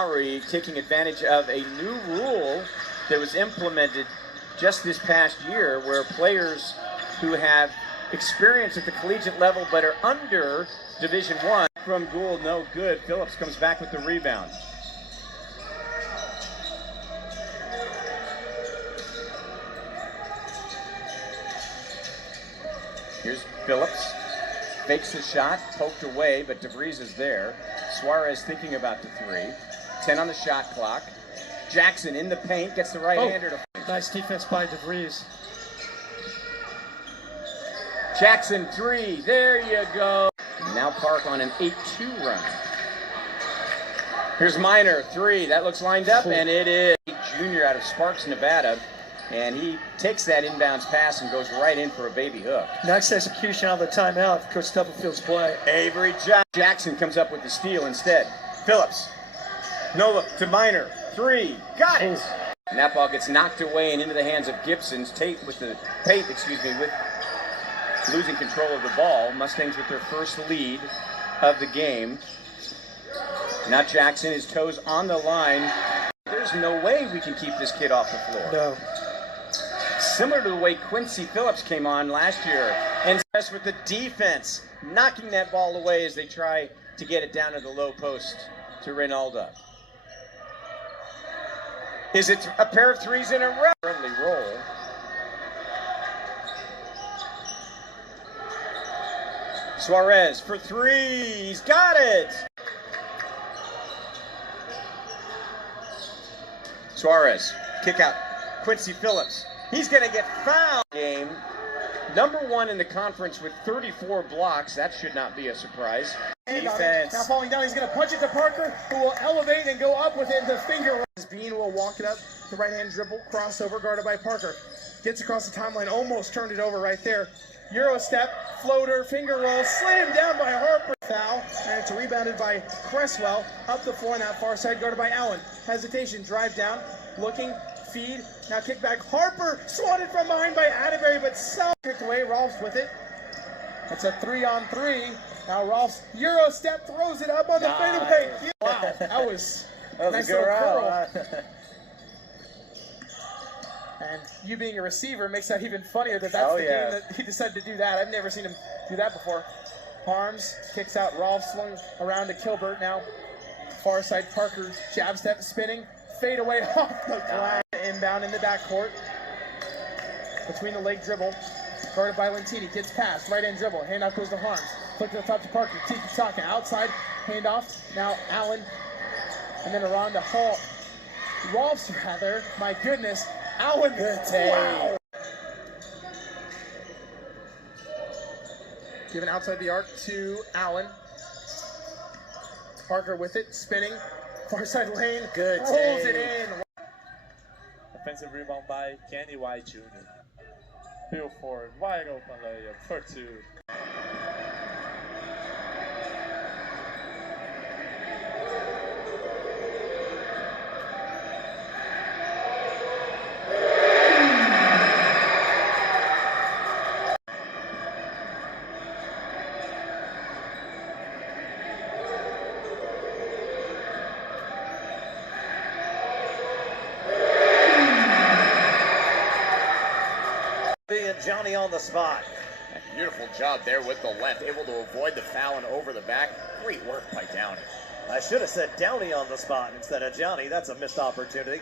Lowry taking advantage of a new rule that was implemented just this past year where players who have experience at the collegiate level but are under Division I. From Gould, no good. Phillips comes back with the rebound. Here's Phillips. Fakes his shot, poked away, but DeVries is there. Suarez thinking about the three. 10 on the shot clock. Jackson in the paint, gets the right-hander to... Nice defense by DeVries. Jackson three, there you go. Now Park on an 8-2 run. Here's Minor, three, that looks lined up, and it is. Junior out of Sparks, Nevada, and he takes that inbounds pass and goes right in for a baby hook. Nice execution on the timeout, Coach Stubblefield's play. Avery Jackson comes up with the steal instead. Phillips, Nova to Minor, three, got it! And that ball gets knocked away and into the hands of Gibson's. Tate with losing control of the ball. Mustangs with their first lead of the game. Now Jackson, his toes on the line. There's no way we can keep this kid off the floor. No. Similar to the way Quincy Phillips came on last year. And with the defense, knocking that ball away as they try to get it down to the low post to Reynalda. Is it a pair of threes in a row? Friendly roll. Suarez for three. He's got it. Suarez, kick out. Quincy Phillips. He's going to get fouled. Game. Number one in the conference with 34 blocks. That should not be a surprise. Defense. Now falling down, he's going to punch it to Parker, who will elevate and go up with it. The finger. Bean will walk it up. The right-hand dribble, crossover, guarded by Parker. Gets across the timeline, almost turned it over right there. Euro step, floater, finger roll, slammed down by Harper. Foul, and it's rebounded by Cresswell. Up the floor on that far side, guarded by Allen. Hesitation, drive down, looking, feed. Now kick back. Harper swatted from behind by Atterbury, but kicked away. Rolfs with it. It's a 3-on-3. Now Rolfs, Euro step, throws it up on the fadeaway. Wow, that was nice little curl. And you being a receiver makes that even funnier that that's the game that he decided to do that. I've never seen him do that before. Harms kicks out. Rolf swung around to Kilbert now. Far side Parker, jab step, spinning, fade away off the glass. Inbound in the backcourt. Between the leg dribble. Guarded by Lentini. Gets past. Right end dribble. Handoff goes to Harms. Flick to the top to Parker. Tiki Taka outside. Handoff. Now Allen. And then around to Hall. Rolfs rather. My goodness. Allen, wow. Given outside the arc to Allen. Parker with it, spinning. Far side lane, good. Rolls it in. Offensive rebound by Kenny White Jr. Bill Ford, wide open layup for two. Johnny on the spot. Beautiful job there with the left, able to avoid the foul and over the back. Great work by Downey. I should have said Downey on the spot instead of Johnny. That's a missed opportunity.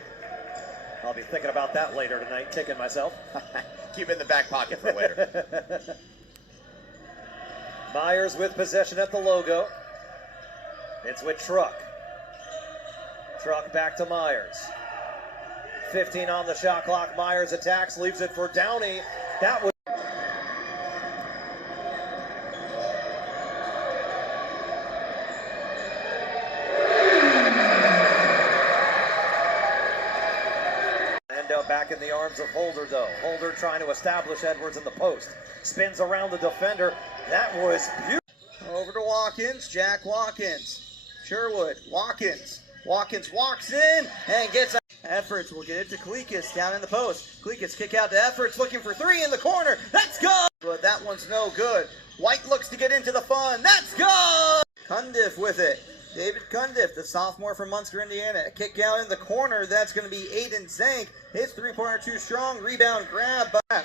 I'll be thinking about that later tonight, kicking myself. Keep it in the back pocket for later. Myers with possession at the logo. It's with Truck. Truck back to Myers. 15 on the shot clock. Myers attacks, leaves it for Downey. That was back in the arms of Holder, though. Holder trying to establish Edwards in the post. Spins around the defender. That was beautiful. Over to Watkins. Jack Watkins. Sherwood. Watkins. Watkins walks in and gets Efforts will get it to Klekus down in the post. Klekus kick out to Efforts, looking for three in the corner. That's good! But that one's no good. White looks to get into the fun. That's good! Cundiff with it. David Cundiff, the sophomore from Munster, Indiana. A kick out in the corner. That's going to be Aiden Zank. His three-pointer too strong. Rebound grab by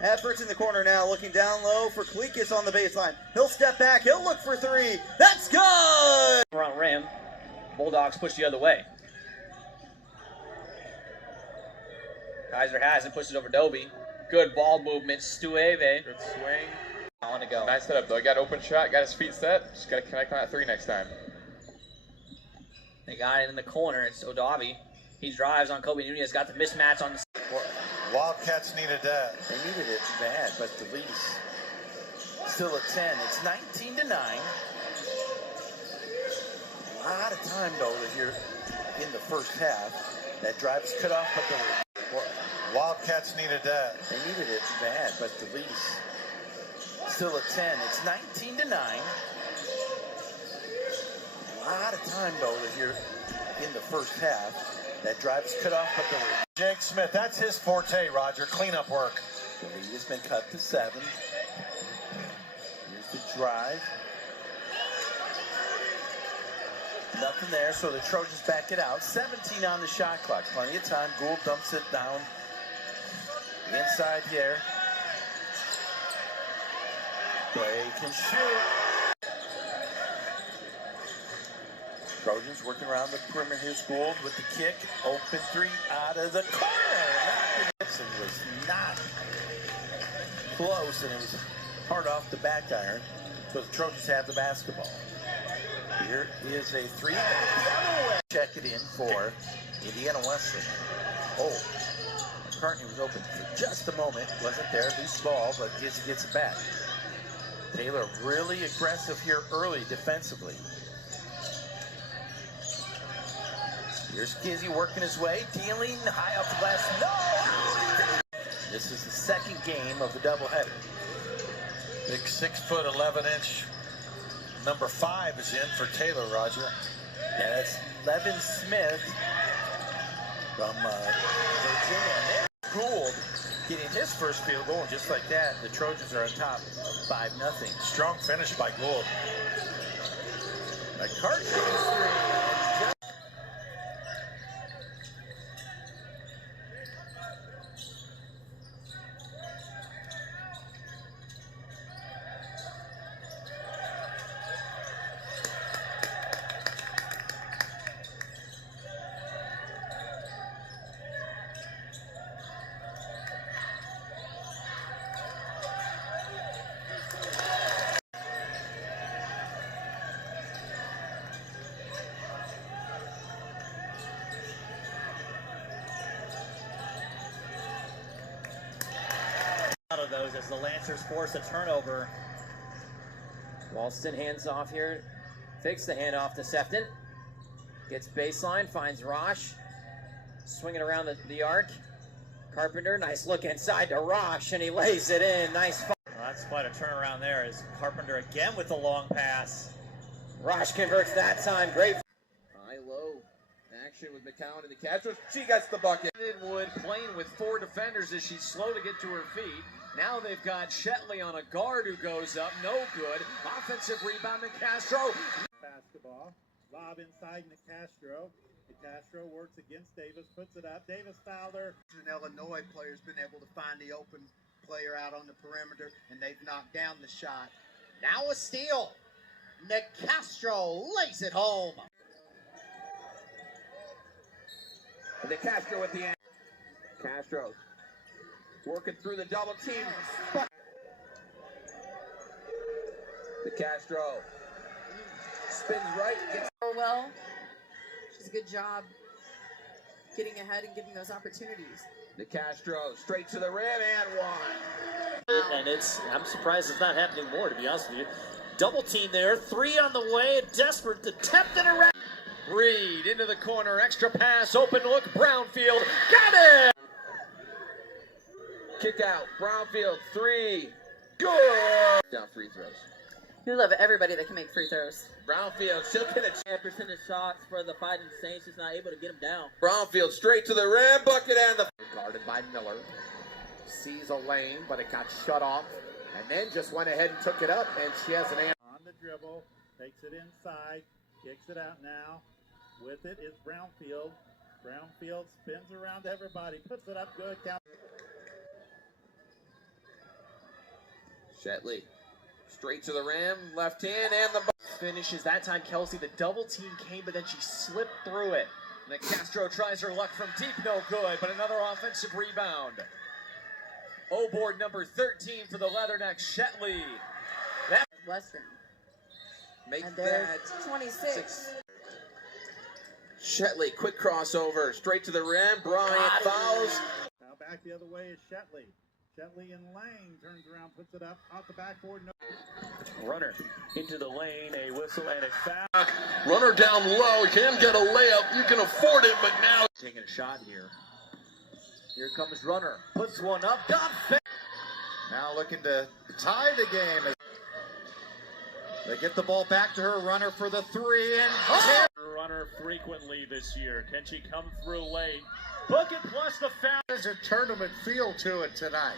Efforts in the corner now, looking down low for Kleekus on the baseline. He'll step back. He'll look for three. That's good! Front rim. Bulldogs push the other way. Kaiser has it, pushes over Dobie. Good ball movement. Stueve. Good swing. I want to go. Nice setup though. Got open shot, got his feet set. Just got to connect on that three next time. They got it in the corner. It's Odavi. He drives on Kobe Nunez. Got the mismatch on the. Wildcats needed that. They needed it bad, but the lead is still at 10. It's 19-9. A lot of time though that you're in the first half. That drive is cut off, but the Wildcats needed that. They needed it bad, but the lead is still at 10. It's 19-9. A lot of time though that you're in the first half. That drive is cut off, but the Jake Smith, that's his forte, Roger. Cleanup work. The lead has been cut to 7. Here's the drive. Nothing there, so the Trojans back it out. 17 on the shot clock. Plenty of time. Gould dumps it down. Inside here. Bray can shoot. Trojans working around the perimeter. Here's Gould with the kick. Open three out of the corner. Gibson was not close, and it was hard off the back iron. So the Trojans have the basketball. Here is a three. Check it in for Indiana Wesleyan. Oh, McCartney was open for just a moment. Wasn't there. Loose ball, but Gizzy gets it back. Taylor really aggressive here early defensively. Here's Gizzy working his way, dealing high off the glass. No! This is the second game of the doubleheader. Big 6'11" number 5 is in for Taylor, Roger. Yeah, that's Levin Smith from Virginia. Gould getting his first field goal, and just like that, the Trojans are on top 5-0. Strong finish by Gould. McCartney's three. Of those as the Lancers force a turnover. Walston hands off here, fakes the handoff to Sefton, gets baseline, finds Rosh, swinging around the arc. Carpenter, nice look inside to Rosh, and he lays it in. Nice. Well, that's quite a turnaround there as Carpenter again with the long pass. Rosh converts that time. Great. High-low action with McCowan and the Castros. She gets the bucket. Wood playing with 4 defenders as she's slow to get to her feet. Now they've got Shetley on a guard who goes up. No good. Offensive rebound to Castro. Basketball. Lob inside Nicastro. Nicastro works against Davis, puts it up. Davis Fowler. An Illinois player's been able to find the open player out on the perimeter, and they've knocked down the shot. Now a steal. Nicastro lays it home. Nicastro at the end. Castro working through the double team. Nicastro spins right. Gets well. She's a good job getting ahead and getting those opportunities. Nicastro straight to the rim and one. And I'm surprised it's not happening more, to be honest with you. Double team there, 3 on the way, desperate to tempt it around. Reed into the corner, extra pass, open look, Brownfield, got it! Kick out, Brownfield, 3, good! Down free throws. We love everybody that can make free throws. Brownfield still getting a Percentage shots for the Fighting Saints, just not able to get them down. Brownfield straight to the rim, bucket and the... Guarded by Miller. Sees a lane, but it got shut off. And then just went ahead and took it up, and she has an answer. On the dribble, takes it inside, kicks it out now. With it is Brownfield. Brownfield spins around everybody, puts it up good. Count. Shetley straight to the rim, left hand, and the Finishes that time. Kelsey, the double team came, but then she slipped through it. Nicastro tries her luck from deep, no good, but another offensive rebound. O-board number 13 for the Leathernecks, Shetley. That Western. make And there's that 26. Shetley, quick crossover, straight to the rim. Bryant fouls. Now back the other way is Shetley. Shetley and Lang turns around, puts it up off the backboard. No. Runner into the lane, a whistle and a foul. Runner down low, can get a layup. You can afford it, but now taking a shot here. Here comes Runner. Puts one up. Got Now looking to tie the game. They get the ball back to her. Runner for the three. And Runner frequently this year. Can she come through late? Book it plus the foul. there's a tournament feel to it tonight.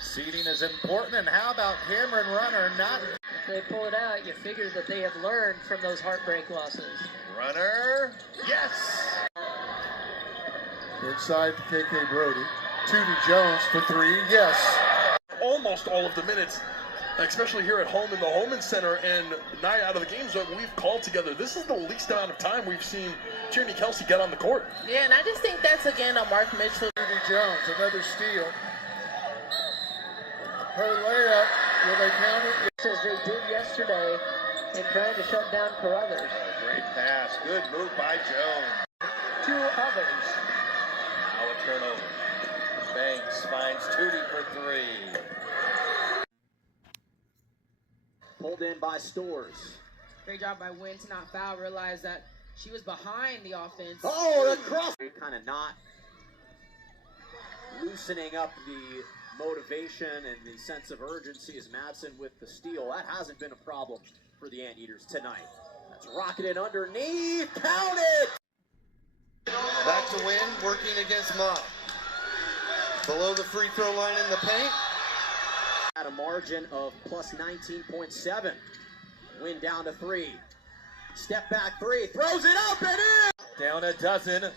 Seeding is important. And how about Hammer and Runner not? If they pull it out, you figure that they have learned from those heartbreak losses. Runner. Yes. Inside to KK Brody. Tootie Jones for three. Yes. Almost all of the minutes, especially here at home in the Holman Center, and 9 out of the games that we've called together, this is the least amount of time we've seen Tierney Kelsey get on the court. Yeah, and I just think that's again a Mark Mitchell. Tootie Jones, another steal. Her layup, will they count it? As they did yesterday in trying to shut down Carruthers. Oh, great pass. Good move by Jones. 2 others. now a turnover. Banks finds Tootie for three. pulled in by Stores. Great job by Wynn to not foul. Realize that she was behind the offense. Oh, the cross! Kind of not loosening up the motivation and the sense of urgency as Madsen with the steal. That hasn't been a problem for the Anteaters tonight. That's rocketed underneath. Count it! Back to Wynn, working against Mob. Below the free throw line in the paint. At a margin of plus 19.7. Wynn down to 3. Step back 3. Throws it up and in! Down a dozen.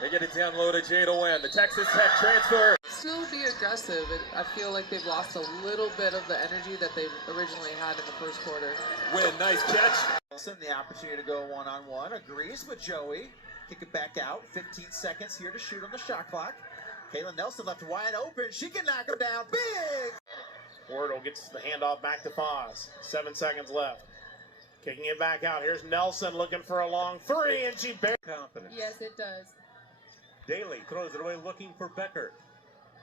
They get it down low to Jada Wynn. The Texas Tech transfer. Still be aggressive. I feel like they've lost a little bit of the energy that they originally had in the first quarter. Wynn, nice catch. Nelson, the opportunity to go one-on-one. Agrees with Joey. Kick it back out. 15 seconds here to shoot on the shot clock. Kaylin Nelson left wide open. She can knock him down. Big! Wardle gets the handoff back to Foz. 7 seconds left. Kicking it back out. Here's Nelson looking for a long three, and she barely confident. Yes, it does. Daly throws it away looking for Becker.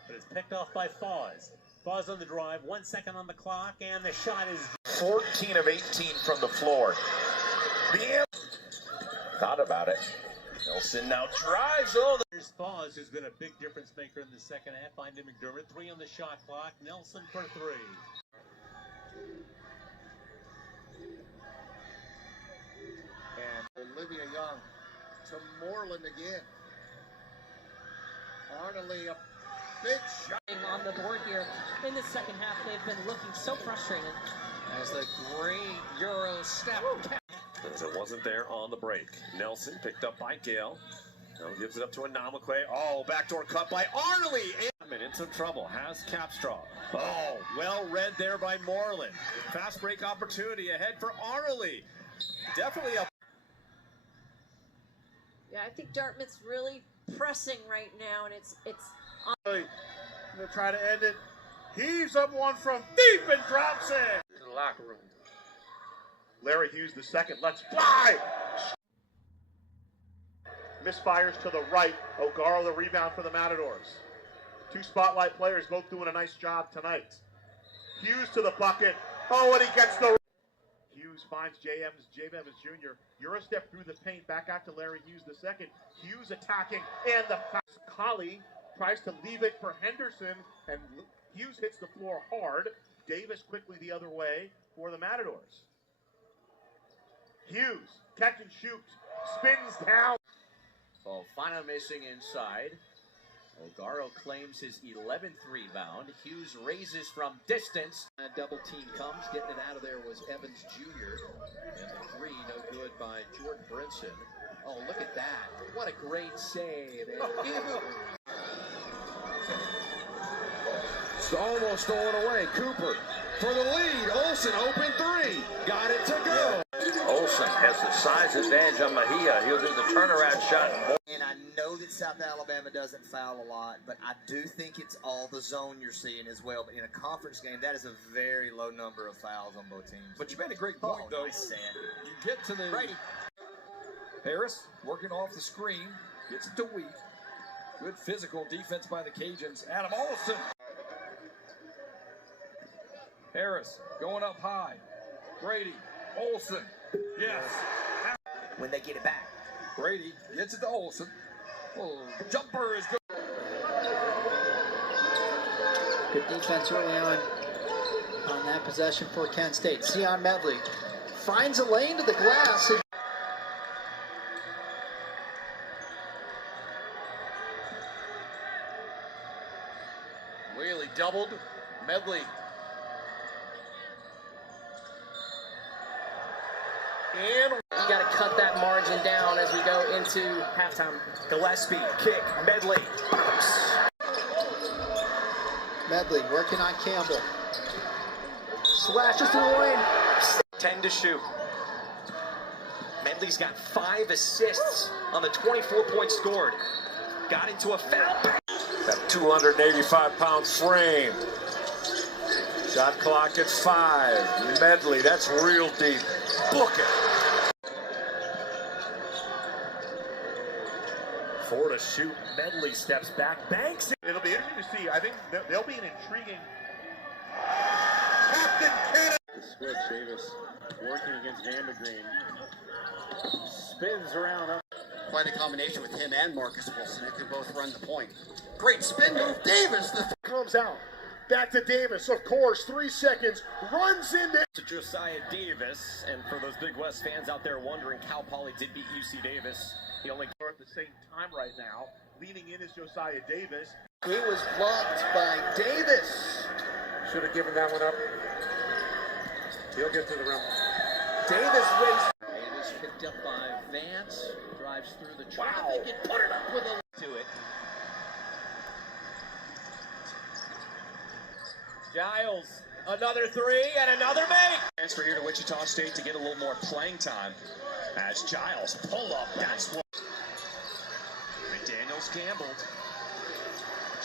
But it's picked off by Foz. Foz on the drive. 1 second on the clock, and the shot is 14 of 18 from the floor. Thought about it. Nelson now drives. Oh, there's Foz, who's been a big difference maker in the second half. Finding McDermott. 3 on the shot clock. Nelson for 3. And Olivia Young to Moreland again. Arnoley, a big shot. On the board here in the second half, they've been looking so frustrated. As the great Euro step. As it wasn't there on the break. Nelson picked up by Gale. Now gives it up to Anamakwe. Oh, backdoor cut by Arnoley. In some trouble. Has Capstraw. Oh, well read there by Moreland. Fast break opportunity ahead for Arnoley. Definitely a. Yeah, I think Dartmouth's really pressing right now, and it's Gonna try to end it. Heaves up one from deep and drops in. to the locker room. Larry Hughes the second. Let's fly! Misfires to the right. O'Gara the rebound for the Matadors. 2 spotlight players both doing a nice job tonight. Hughes to the bucket. Oh, and he gets the... Hughes finds J. Evans Jr. Eurostep through the paint. Back out to Larry Hughes the second. Hughes attacking. And the Collie tries to leave it for Henderson. And Hughes hits the floor hard. Davis quickly the other way for the Matadors. Hughes, catch and shoot, spins down. Oh, finally missing inside. Ogaro claims his 11th rebound. Hughes raises from distance. A double team comes. Getting it out of there was Evans Jr. And the three no good by Jordan Brinson. Oh, look at that. What a great save. It's almost stolen away. Cooper for the lead. Olsen open three. Got it to go. Olsen has the size advantage on Mejia. He'll do the turnaround shot. And I know that South Alabama doesn't foul a lot, but I do think it's all the zone you're seeing as well. But in a conference game, that is a very low number of fouls on both teams. But you made a great point, though. Nice set. You get to the Brady. Harris working off the screen. Gets it to Wheat. Good physical defense by the Cajuns. Adam Olsen. Harris going up high. Brady. Olsen. Yes. When they get it back. Brady gets it to Olsen. Oh, jumper is good. Good defense early on that possession for Kent State. Sion Medley finds a lane to the glass. Whaley doubled. Medley. And you got to cut that margin down as we go into halftime. Gillespie, kick, Medley. Medley working on Campbell. Slashes through the lane. 10 to shoot. Medley's got 5 assists on the 24 points scored. Got into a foul. That 285-pound frame. Shot clock at 5. Medley, that's real deep. Book it. 4 to shoot. Medley steps back. Banks. It'll be interesting to see. I think there'll be an intriguing. The switch, Davis working against Vandergreen. Spins around up. Quite a combination with him and Marcus Wilson. They can both run the point. Great spin move. Davis comes out. Back to Davis, of course, 3 seconds, runs into To Josiah Davis, and for those Big West fans out there wondering, Cal Poly did beat UC Davis. He only At the same time right now. Leaning in is Josiah Davis. It was blocked by Davis. Should have given that one up. He'll get to the rim. Davis waits. Davis picked up by Vance. Drives through the traffic and put it up with a To it. Giles, another 3 and another make. Transfer here to Wichita State to get a little more playing time. As Giles pull up, that's what. McDaniels gambled.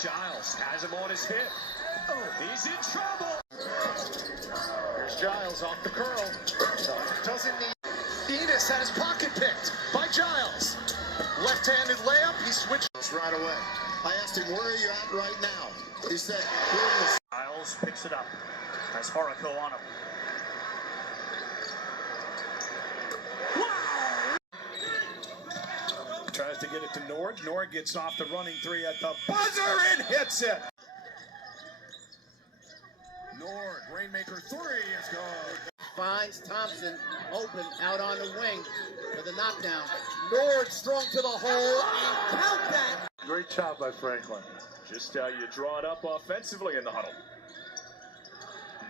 Giles has him on his hip. Oh, he's in trouble. Here's Giles off the curl. Doesn't need. Enos had his pocket picked by Giles. Left-handed layup. He switched right away. I asked him, where are you at right now? He said, Giles picks it up. Has Haruko on him. Tries to get it to Nord. Nord gets off the running 3 at the buzzer and hits it. Nord, Rainmaker 3 is good. finds Thompson open out on the wing for the knockdown. Nord strong to the hole and count that. Great job by Franklin. Just how you draw it up offensively in the huddle.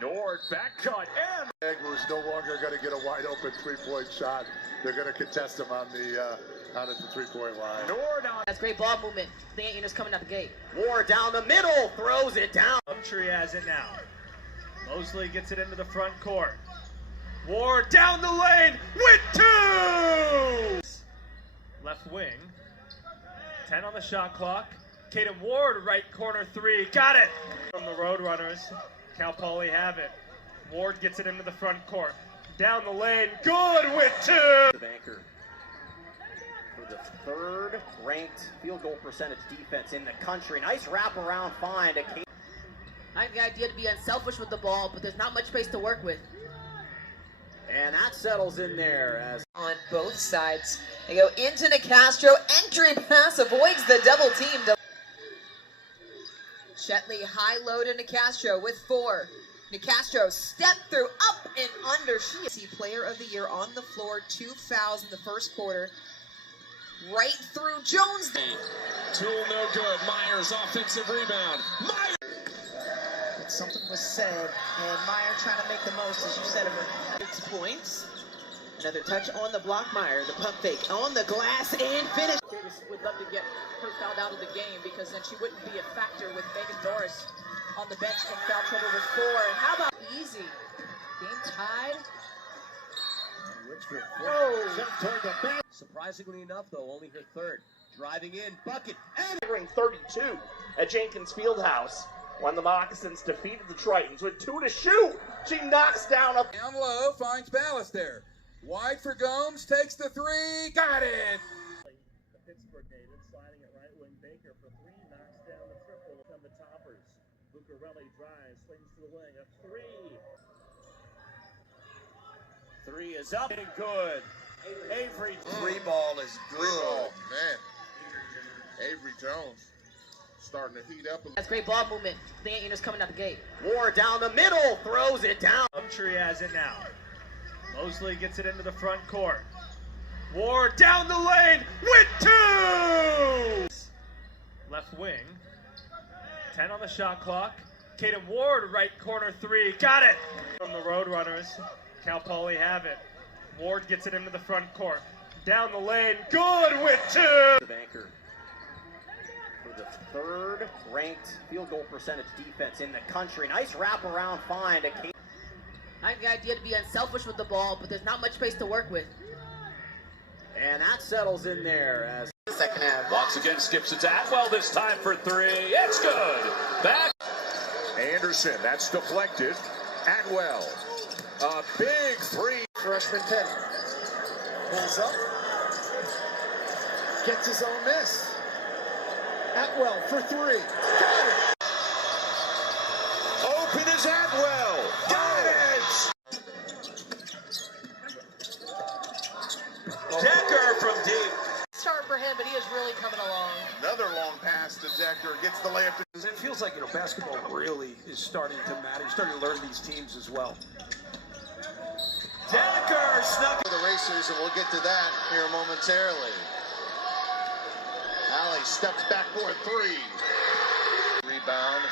Nord back cut and Edwards no longer going to get a wide open 3-point shot. They're going to contest him on the out at the 3-point line. Nord on. That's great ball movement. The ain't just coming out the gate. Ward down the middle, throws it down. Umtree has it now. Mosley gets it into the front court. Ward down the lane with 2! Left wing. 10 on the shot clock. Caden Ward, right corner 3. Got it! From the Roadrunners. Cal Poly have it. Ward gets it into the front court. Down the lane. Good with 2! Anchor for the third ranked field goal percentage defense in the country. Nice wraparound find. I like the idea to be unselfish with the ball, but there's not much space to work with. And that settles in there as on both sides. They go into Nicastro. Entry pass avoids the double team. Shetley high low to Nicastro with 4. Nicastro step through up and under. She is the player of the year on the floor. 2 fouls in the first quarter. right through Jones. Tool no good. Myers offensive rebound. Myers. Something was said, and Meyer trying to make the most, as you said, of it. 6 points. Another touch on the block. Meyer, the pump fake on the glass and finish. Davis would love to get her fouled out of the game because then she wouldn't be a factor with Megan Norris on the bench in foul trouble with 4. And how about Easy. Game tied. Whoa. Surprisingly enough, though, only her third. Driving in, bucket, and 32 at Jenkins Fieldhouse when the Moccasins defeated the Tritons with 2 to shoot. She knocks down a Down low, finds Ballas there. Wide for Gomes, takes the 3, got it! The Pittsburgh native sliding it right wing. Baker for 3, knocks down the triple. Come the toppers. Bucarelli drives, swings to the wing. A 3. 3 is up and good. Avery. 3 ball is good. Oh, man. Avery Jones starting to heat up. That's great ball movement. The Ain't coming out the gate. Ward down the middle, throws it down. Tree has it now. Mosley gets it into the front court. Ward down the lane with 2! Left wing. 10 on the shot clock. Kaden Ward, right corner 3. Got it! From the Roadrunners. Cal Poly have it. Ward gets it into the front court. Down the lane. Good with 2! The banker for the 3rd ranked field goal percentage defense in the country. Nice wraparound find. I like the idea to be unselfish with the ball, but there's not much space to work with. And that settles in there as Second half. Walks again, skips it to Atwell this time for 3. It's good. Back. Anderson, that's deflected. Atwell, a big 3. Freshman 10. Pulls up. Gets his own miss. Atwell for 3. Got it! Open is Atwell. Got it! Decker from deep. Start for him, but he is really coming along. Another long pass to Decker. Gets the layup. It feels like, basketball really is starting to matter. You're starting to learn these teams as well. Decker snuck The racers, and we'll get to that here momentarily. Alley steps back for 3. Rebound.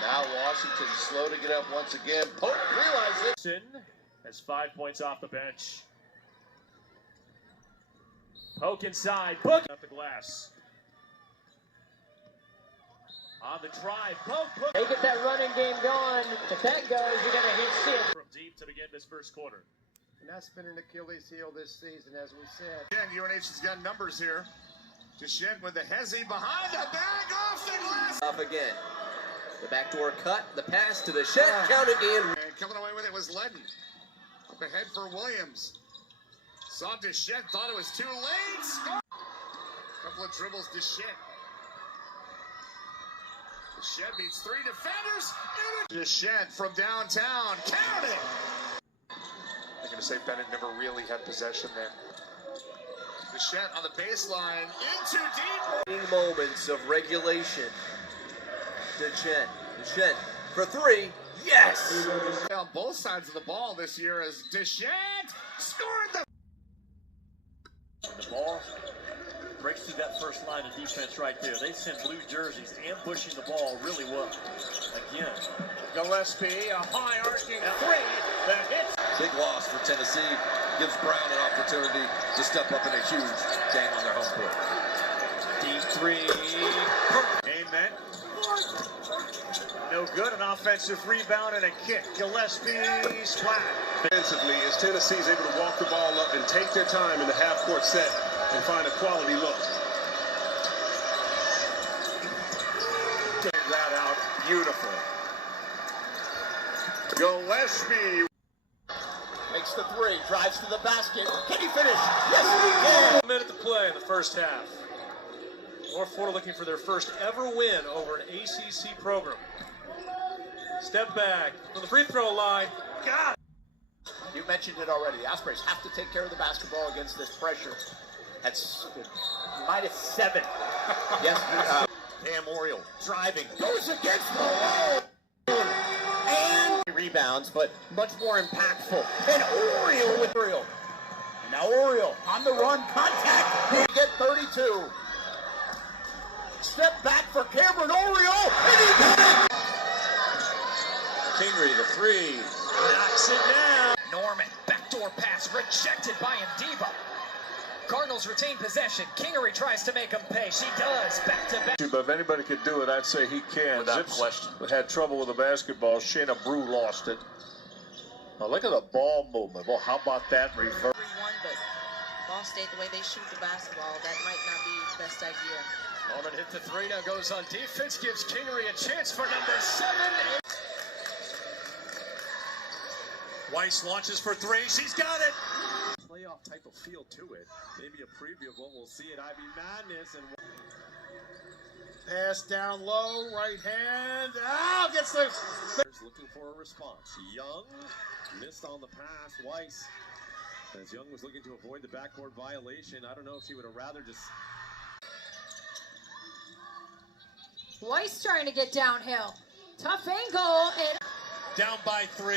Now Washington slow to get up once again. Pope realizes it. Has 5 points off the bench. Poke inside. Book at the glass. On the drive. Poke. They get that running game going. If that goes, you're going to see it. From deep to begin this first quarter. And that's been an Achilles heel this season, as we said. Again, UNH's got numbers here. Deschent with the hezzy behind the back off the glass. Off again. The backdoor cut, the pass to the Shed, counted in. And coming away with it was Ledden. Up ahead for Williams. Saw Deschent, thought it was too late. Score. Couple of dribbles, Deschent. Deschent beats 3 defenders. Deschent from downtown, count it. They're going to say Bennett never really had possession there. Deschent on the baseline, into deep. Moments of regulation. Deschent for 3. Yes! On both sides of the ball this year as Deschent scored the ball breaks through that first line of defense right there. They sent blue jerseys ambushing the ball really well. Again, Gillespie, a high arcing 3 that hits. Big loss for Tennessee. Gives Brown an opportunity to step up in a huge game on their home court. Deep 3. Amen. No good. An offensive rebound and a kick. Gillespie splat. Defensively, as Tennessee is able to walk the ball up and take their time in the half-court set and find a quality look. Get that out. Beautiful. Gillespie Makes the 3, drives to the basket. Can he finish? Yes, he can! 1 minute to play in the first half. North Florida looking for their first ever win over an ACC program. Step back from the free throw line. God! You mentioned it already. The Ospreys have to take care of the basketball against this pressure. That's -7. Yes, Cam Oriole driving. Goes against the wall. And rebounds, but much more impactful. And Oriole with Oriole. Now Oriole on the run, contact. He get 32. Step back for Cameron Oriole, and he got it. Kingery, the three. Knocks it down. Norman, backdoor pass rejected by Ndiba. Cardinals retain possession. Kingery tries to make him pay. She does. Back to back. But if anybody could do it, I'd say he can. Without Zips question. had trouble with the basketball. Shayna Brew lost it. Now look at the ball movement. Well, how about that reverse? But Ball State, the way they shoot the basketball, that might not be the best idea. Norman hit the three. Now goes on defense. Gives Kingery a chance for number 7. Weiss launches for three. She's got it. Playoff type of feel to it. Maybe a preview of what we'll see at Ivy Madness. And Pass down low, right hand. Oh, gets the. looking for a response. Young missed on the pass. Weiss, as Young was looking to avoid the backcourt violation. I don't know if she would have rather just. Weiss trying to get downhill. Tough angle and. Down by 3.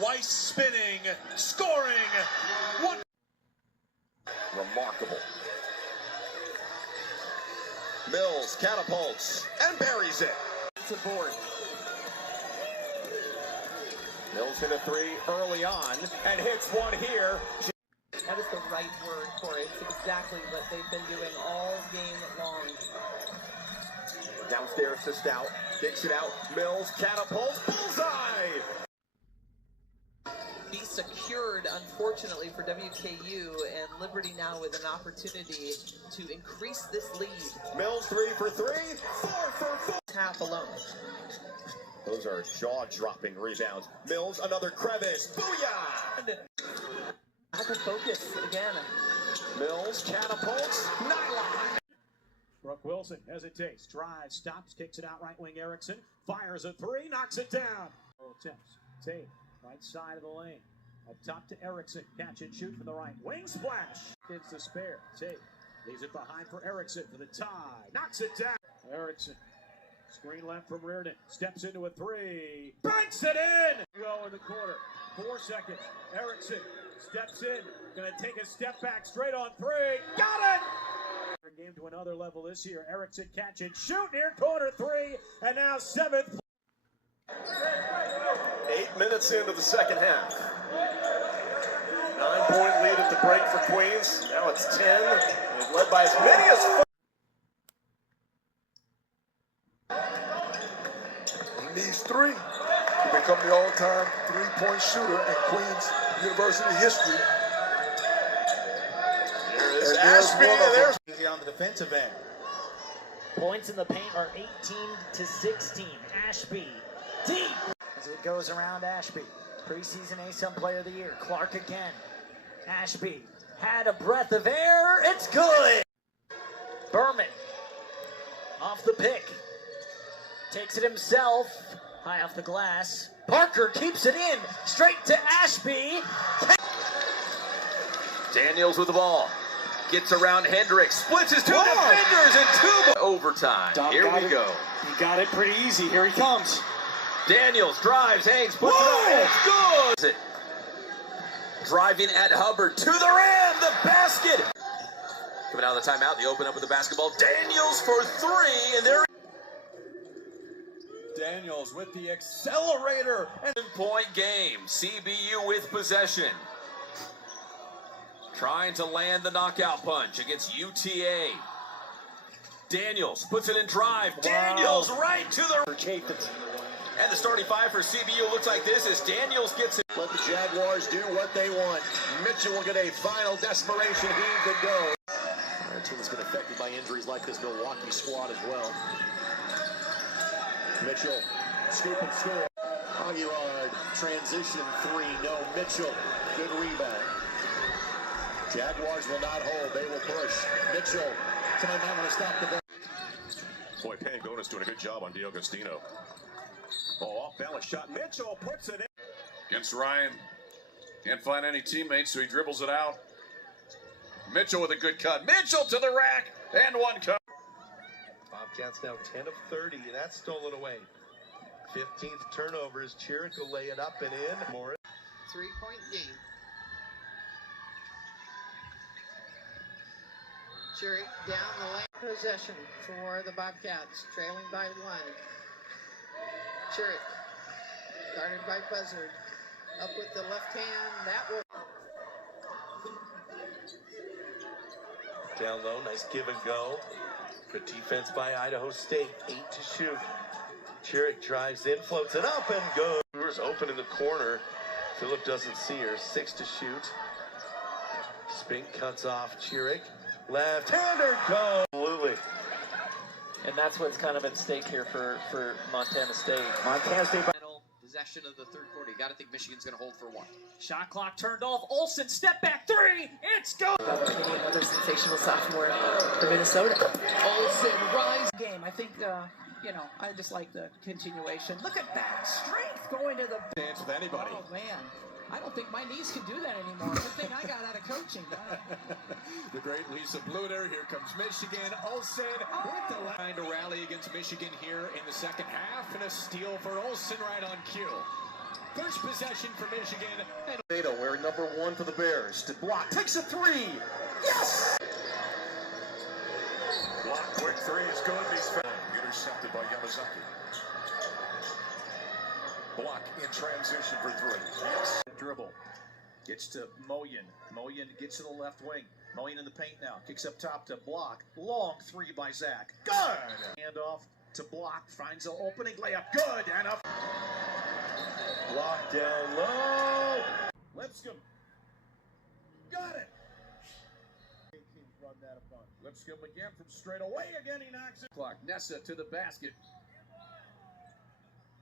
Weiss spinning, scoring. One. Remarkable. Mills catapults and buries it. It's a board. Mills hit a 3 early on and hits one here. That is the right word for it. It's exactly what they've been doing all game long. Downstairs to Stout. Kicks it out. Mills catapults. Bullseye! Be secured, unfortunately, for WKU, and Liberty now with an opportunity to increase this lead. Mills 3 for 3. 4 for 4. Half alone. Those are jaw-dropping rebounds. Mills, another crevice. Booyah! Out of focus again. Mills catapults. Nylon. Brooke Wilson hesitates, drives, stops, kicks it out right wing. Erickson fires a 3, knocks it down. Attempts. Tate, right side of the lane. Up top to Erickson. Catch and shoot from the right wing. Splash. Gives the spare. Tate leaves it behind for Erickson for the tie. Knocks it down. Erickson. Screen left from Reardon. Steps into a 3. Banks it in. Go in the corner. 4 seconds. Erickson steps in. Gonna take a step back straight on 3. Got it! Game to another level this year. Erickson catch and shoot near corner 3. And now 7th. 8 minutes into the second half. 9-point lead at the break for Queens. Now it's 10. They've led by as many as 4. He needs 3 to become the all-time three-point shooter in Queens University history. There is Ashby, and there's Easy on the defensive end. Points in the paint are 18-16. Ashby deep. As it goes around Ashby. Preseason ASUN Player of the Year. Clark again. Ashby had a breath of air. It's good. Berman off the pick. Takes it himself. High off the glass. Parker keeps it in. Straight to Ashby. Daniels with the ball. Gets around Hendricks. Splits his 2 defenders in 2 overtime. Here we go. He got it pretty easy. Here he comes. Daniels drives, hangs, puts it on. It's good. Driving at Hubbard to the rim, the basket. Coming out of the timeout, they open up with the basketball. Daniels for 3, and they're Daniels with the accelerator. 7-point game. CBU with possession. Trying to land the knockout punch against UTA. Daniels puts it in drive. Daniels right to the... And the starting 5 for CBU looks like this as Daniels gets it. Let the Jaguars do what they want. Mitchell will get a final desperation heave to go. Our team has been affected by injuries like this Milwaukee squad as well. Mitchell, scoop and score. Aguilar, transition 3, no. Mitchell, good rebound. Jaguars will not hold, they will push. Mitchell, somebody might want to stop the ball. Boy, Pangona's doing a good job on D'Agostino. Oh, off balance shot. Mitchell puts it in. Against Ryan. Can't find any teammates, so he dribbles it out. Mitchell with a good cut. Mitchell to the rack, and 1 cut. Bobcats now 10 of 30, and that's stolen away. 15th turnover as Chiric will lay it up and in. Morris. 3-point game. Jury down the lane. Possession for the Bobcats, trailing by 1. Jury guarded by Buzzard. Up with the left hand. That will. Down low, nice give and go. Good defense by Idaho State. 8 to shoot. Chiric drives in, floats it up, and goes. Brewers open in the corner. Phillip doesn't see her. 6 to shoot. Spink cuts off Chiric. Left-hander goes. Absolutely. And that's what's kind of at stake here for Montana State. Montana State. Possession of the third quarter. You got to think Michigan's going to hold for 1. Shot clock turned off. Olsen, step back 3. It's go. Another sensational sophomore for Minnesota. Olsen rise. Game. I think, I just like the continuation. Look at that strength going to the Dance with anybody. Oh, man. I don't think my knees can do that anymore. Good thing I got out of coaching. The great Lisa Bluder. Here comes Michigan. Olsen with the line to rally against Michigan here in the second half. And a steal for Olsen right on cue. First possession for Michigan. Nato, we're number 1 for the Bears. To block, takes a 3. Yes! Block, quick 3 is good. He's intercepted by Yamazaki. Block in transition for 3. Yes. Dribble. Gets to Moyen. Moyen gets to the left wing. Moyen in the paint now. Kicks up top to Block. Long 3 by Zach. Good! Handoff to Block. Finds an opening. Layup. Good! And up. Block down low. Lipscomb. Got it. Run that a bunch. Lipscomb again from straight away. Again, he knocks it. Clock. Nessa to the basket.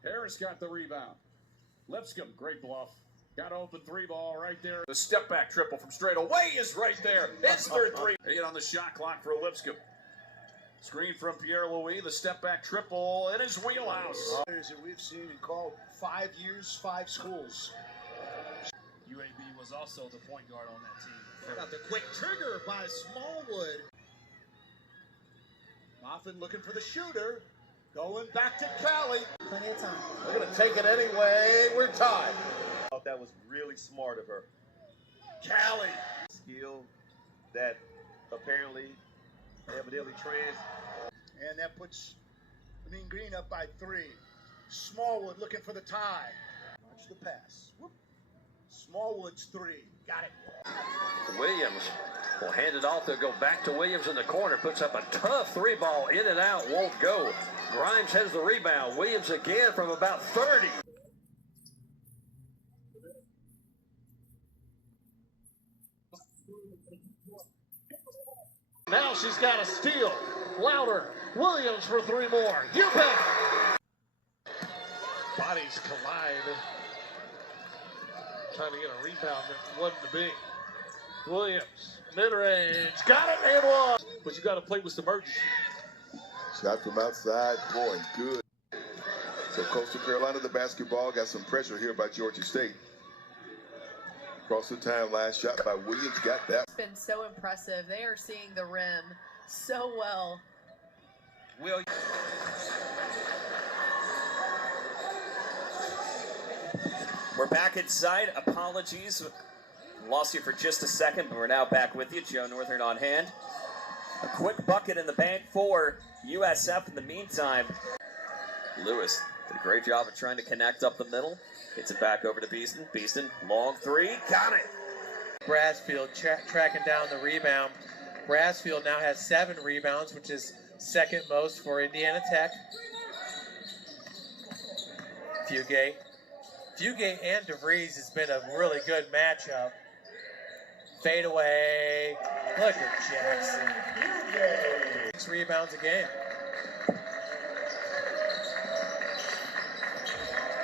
Harris got the rebound. Lipscomb, great bluff. Got open 3 ball right there. The step back triple from straight away is right there. His third 3. 8 on the shot clock for Lipscomb. Screen from Pierre Louis. The step back triple in his wheelhouse. Players that we've seen and called 5 years, 5 schools. UAB was also the point guard on that team. Got the quick trigger by Smallwood. Moffitt looking for the shooter. Going back to Cali. Plenty of time. We're going to take it anyway. We're tied. I thought that was really smart of her. Cali. Skill that evidently trans. And that puts Mean Green up by 3. Smallwood looking for the tie. Watch the pass. Whoop. Smallwood's 3. Got it. Williams will hand it off. They'll go back to Williams in the corner. Puts up a tough 3 ball. In and out. Won't go. Grimes has the rebound. Williams again from about 30. Now she's got a steal. Louder. Williams for 3 more. You bet. Bodies collide. Trying to get a rebound that wasn't to be. Williams, mid-range, got it and 1. But you got to play with some urgency. Shot from outside, going good. So Coastal Carolina, the basketball, got some pressure here by Georgia State. Across the timeline, shot by Williams, got that. It's been so impressive. They are seeing the rim so well. We're back inside. Apologies. Lost you for just a second, but we're now back with you. Joe Northern on hand. A quick bucket in the bank for USF in the meantime. Lewis did a great job of trying to connect up the middle. Gets it back over to Beeston. Beeston, long 3. Got it. Brassfield tracking down the rebound. Brassfield now has 7 rebounds, which is second most for Indiana Tech. Fugate and DeVries has been a really good matchup. Fade away. Look at Jackson. 6 rebounds a game.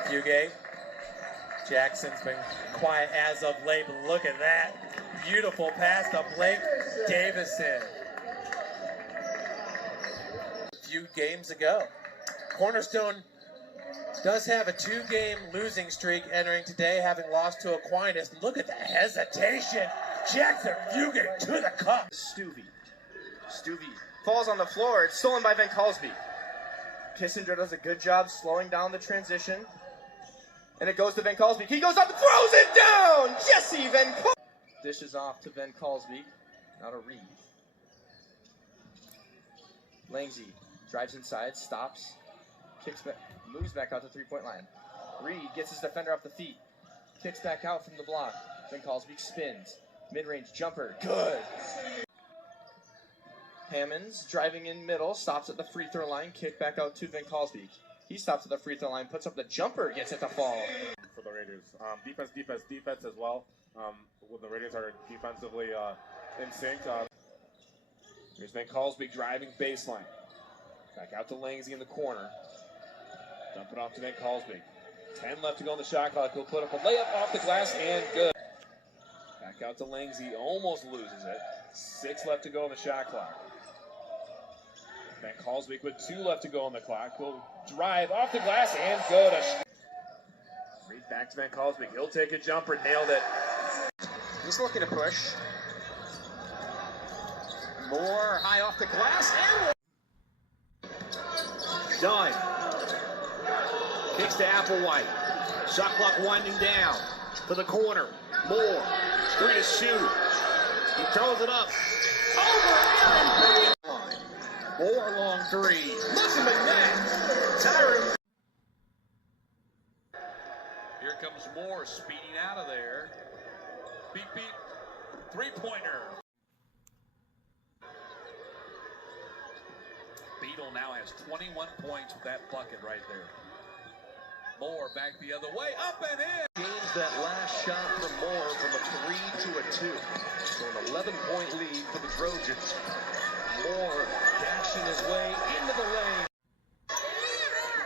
Fugate. Jackson's been quiet as of late, but look at that. Beautiful pass to Blake Davison. A few games ago. Cornerstone does have a 2-game losing streak entering today, having lost to Aquinas. Look at the hesitation. Jackson Fugate to the cup. Stuvie falls on the floor. It's stolen by Van Cosby. Kissinger does a good job slowing down the transition. And it goes to Van Cosby. He goes up and throws it down! Jesse Van Cosby. Dishes off to Van Cosby. Not a read. Langsy drives inside, stops, kicks back, moves back out to three-point line. Reed gets his defender off the feet, kicks back out from the block. Then Cosby spins, mid-range jumper, good. Hammonds driving in middle, stops at the free throw line, kick back out to Van Cosby. He stops at the free throw line, puts up the jumper, gets it to fall. For the Raiders, defense as well. When the Raiders are defensively in sync. Here's Van Cosby driving baseline. Back out to Langsy in the corner. Dump it off to Van Cosby. 10 left to go on the shot clock. He'll put up a layup off the glass and good. Back out to Langsy, almost loses it. 6 left to go on the shot clock. Van Cosby with 2 left to go on the clock. Will drive off the glass and good. Reed back to Van Cosby. He'll take a jumper, nailed it. He's looking to push. More high off the glass and done. Kicks to Applewhite. Shot clock winding down to the corner. Moore, 3 to shoot. He throws it up. Over and Moore long 3. Listen to that. Tyron. Here comes Moore speeding out of there. Beep, beep. Three-pointer. Beadle now has 21 points with that bucket right there. Moore back the other way, up and in. Gains that last shot from Moore from a 3 to a 2. So an 11-point lead for the Trojans. Moore dashing his way into the lane.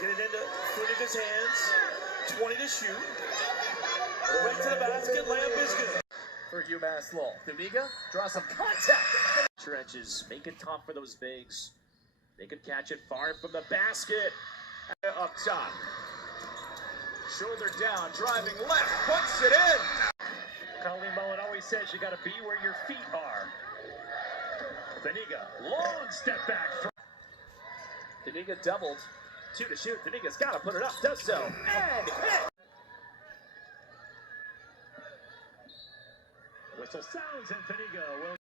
Get it into Funiga's hands. 20 to shoot. Right to the basket, layup is good. For UMass Lowell. Funiga draws some contact. Trenches make it tough for those bigs. They could catch it far from the basket. Up top. Shoulder down, driving left, puts it in. Colleen Mullen always says you got to be where your feet are. Funiga, long step back. Funiga doubled. 2 to shoot. Funiga's got to put it up. Does so. And hit. Whistle sounds and Funiga will